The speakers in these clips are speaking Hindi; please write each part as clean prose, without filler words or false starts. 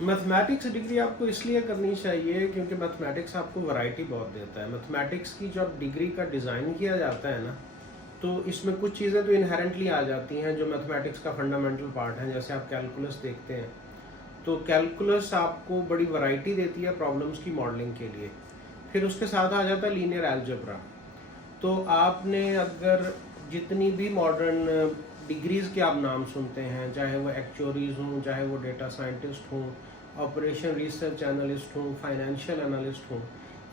मैथमेटिक्स डिग्री आपको इसलिए करनी चाहिए क्योंकि मैथमेटिक्स आपको वैरायटी बहुत देता है। मैथमेटिक्स की जब डिग्री का डिज़ाइन किया जाता है ना, तो इसमें कुछ चीज़ें तो इनहेरेंटली आ जाती हैं जो मैथमेटिक्स का फंडामेंटल पार्ट है। जैसे आप कैलकुलस देखते हैं, तो कैलकुलस आपको बड़ी वैरायटी देती है प्रॉब्लम्स की मॉडलिंग के लिए। फिर उसके साथ आ जाता है लीनियर अलजेब्रा। तो आपने अगर जितनी भी मॉडर्न डिग्रीज़ के आप नाम सुनते हैं, चाहे वो एक्चुअरीज हों, चाहे वो डेटा साइंटिस्ट हों, ऑपरेशन रिसर्च एनालिस्ट हों, फाइनेंशियल एनालिस्ट हों,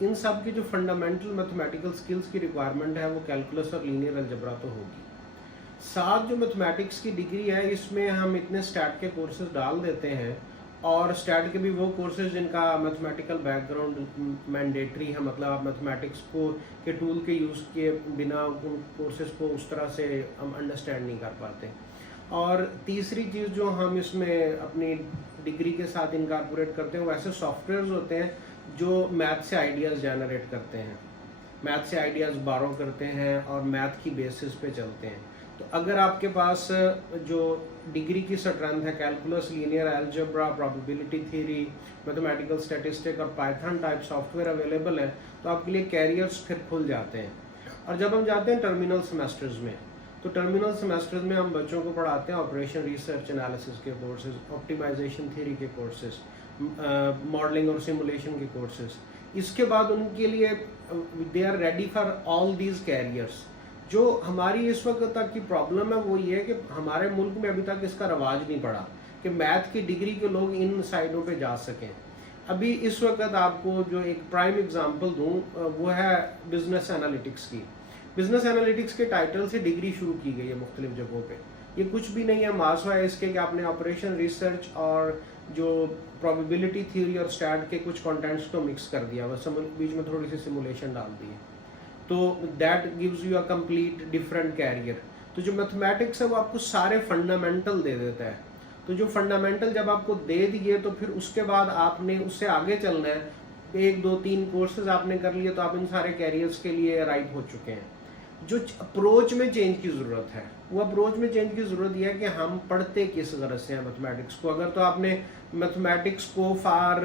इन सब की जो फंडामेंटल मैथमेटिकल स्किल्स की रिक्वायरमेंट है वो कैलकुलस और लीनियर अलजेब्रा तो होगी। साथ जो मैथमेटिक्स की डिग्री है इसमें हम इतने स्टैट के कोर्सेज डाल देते हैं, और स्टैट के भी वो कोर्सेज जिनका मैथमेटिकल बैकग्राउंड मैंडेटरी है, मतलब आप मैथमेटिक्स को के टूल के यूज़ के बिना उन कोर्सेज को उस तरह से हम अंडरस्टैंड नहीं कर पाते। और तीसरी चीज़ जो हम इसमें अपनी डिग्री के साथ इनकॉर्पोरेट करते हैं, वैसे सॉफ्टवेयर्स होते हैं जो मैथ से आइडियाज़ जनरेट करते हैं, मैथ से आइडियाज़ बारो करते हैं और मैथ की बेसिस पे चलते हैं। तो अगर आपके पास जो डिग्री की स्ट्रेंथ है, calculus, linear algebra, probability theory, mathematical statistic और पाइथन टाइप सॉफ्टवेयर अवेलेबल है, तो आपके लिए कैरियर्स फिर खुल जाते हैं। और जब हम जाते हैं टर्मिनल सेमेस्टर्स में, तो टर्मिनल सेमेस्टर्स में हम बच्चों को पढ़ाते हैं ऑपरेशन रिसर्च एनालिसिस के कोर्सेज, ऑप्टिमाइजेशन थ्योरी के कोर्सेज, मॉडलिंग और सिमुलेशन के कोर्सेज। इसके बाद उनके लिए they are ready for all these careers. जो हमारी इस वक्त तक की प्रॉब्लम है वो ये है कि हमारे मुल्क में अभी तक इसका रवाज नहीं पड़ा कि मैथ की डिग्री के लोग इन साइडों पे जा सकें। अभी इस वक्त आपको जो एक प्राइम एग्जांपल दूं वो है बिजनेस एनालिटिक्स की। बिजनेस एनालिटिक्स के टाइटल से डिग्री शुरू की गई है मुख्तलिफ जगहों पे। ये कुछ भी नहीं है मासवा है इसके कि आपने ऑपरेशन रिसर्च और जो प्रोबेबिलिटी थ्योरी और स्टैट के कुछ कंटेंट्स को मिक्स कर दिया, बस बीच में थोड़ी सी सिमुलेशन डाल दी है, तो that gives you a complete different career. तो जो मैथमेटिक्स है वो आपको सारे फंडामेंटल दे देता है। तो जो फंडामेंटल जब आपको दे दिए तो फिर उसके बाद आपने उससे आगे चलना है। 1 2 3 कोर्सेज आपने कर लिए तो आप इन सारे कैरियर्स के लिए राइट हो चुके हैं। जो अप्रोच में चेंज की ज़रूरत है, वो अप्रोच में चेंज की ज़रूरत यह है कि हम पढ़ते किस गरज से हैं मैथमेटिक्स को। अगर तो आपने मैथमेटिक्स को for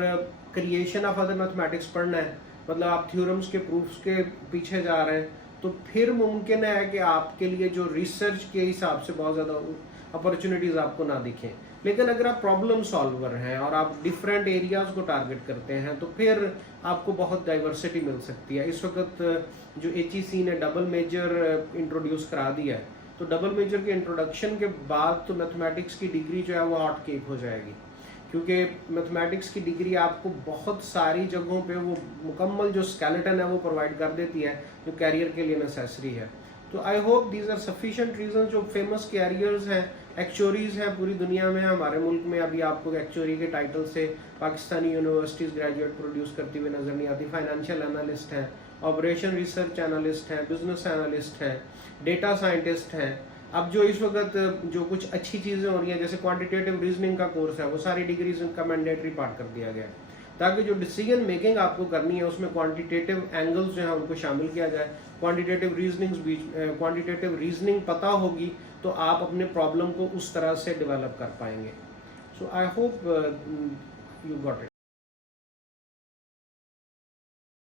creation of other mathematics पढ़ना है, मतलब आप थ्योरम्स के प्रूफ्स के पीछे जा रहे हैं, तो फिर मुमकिन है कि आपके लिए जो रिसर्च के हिसाब से बहुत ज़्यादा अपॉर्चुनिटीज़ आपको ना दिखें। लेकिन अगर आप प्रॉब्लम सॉल्वर हैं और आप डिफरेंट एरियाज़ को टारगेट करते हैं तो फिर आपको बहुत डाइवर्सिटी मिल सकती है। इस वक्त जो HEC ने डबल मेजर इंट्रोड्यूस करा दिया है, तो डबल मेजर के इंट्रोडक्शन के बाद तो मैथमेटिक्स की डिग्री जो है वो हॉट केक हो जाएगी, क्योंकि मैथमेटिक्स की डिग्री आपको बहुत सारी जगहों पे वो मुकम्मल जो स्केलेटन है वो प्रोवाइड कर देती है जो कैरियर के लिए नेसेसरी है। तो I hope these are sufficient reason. जो फेमस कैरियर्स हैं, एक्चुअरीज हैं पूरी दुनिया में, हमारे मुल्क में अभी आपको एक्चुअरी के टाइटल से पाकिस्तानी यूनिवर्सिटीज़ ग्रेजुएट प्रोड्यूस करती हुई नजर नहीं आती। फाइनेंशियल एनालिस्ट हैं, ऑपरेशन रिसर्च एनालिस्ट हैं, बिजनेस एनालिस्ट हैं, डेटा साइंटिस्ट हैं। अब जो इस वक्त जो कुछ अच्छी चीज़ें हो रही हैं, जैसे क्वांटिटेटिव रीजनिंग का कोर्स है, वो सारी डिग्रीज का मैंडेटरी पार्ट कर दिया गया है, ताकि जो डिसीजन मेकिंग आपको करनी है उसमें क्वांटिटेटिव एंगल्स जो है उनको शामिल किया जाए। क्वांटिटेटिव रीजनिंग पता होगी तो आप अपने प्रॉब्लम को उस तरह से डेवलप कर पाएंगे। So I hope you got it.